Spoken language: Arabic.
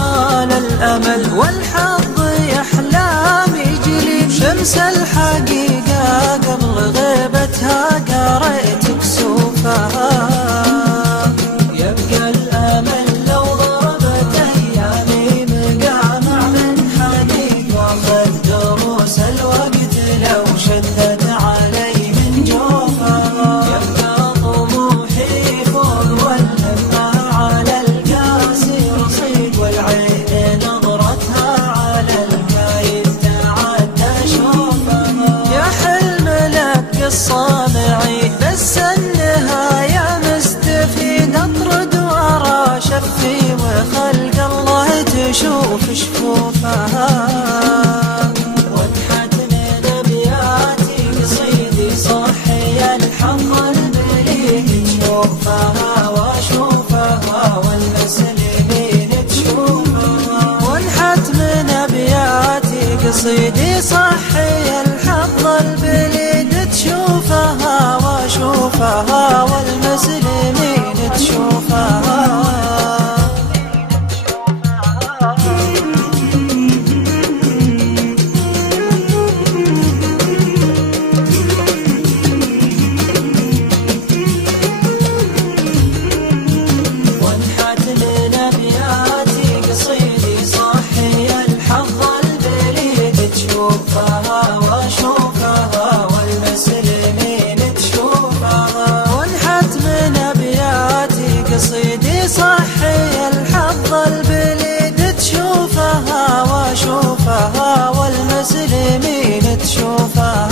على الأمل والحظ يحلام يجلي شمس الحقيقة قبل غيبتها قريت كسوفها يبقى الأمل لو ضربت أيامي مقامع من حديد واخذ دروس الوقت لو شدت علي من جوفها يبقى طموحي فوق والهمة على القاسي رصيد والعين نظرتها على الكايد تعدى شوفها يا حلم لك الصامعي بس النهاية مستفيد اطرد ورا شفي وخلق الله تشوف شفوفها وضحت من ابياتي قصيدي صحي الحظ البليد تشوفها واشوفها والمسلمين تشوفها وانحت من ابياتي قصيدي صحي الحظ البليد تشوفها واشوفها والمسلمين تشوفها قصيدي صحي الحظ البليد تشوفها واشوفها والمسلمين تشوفها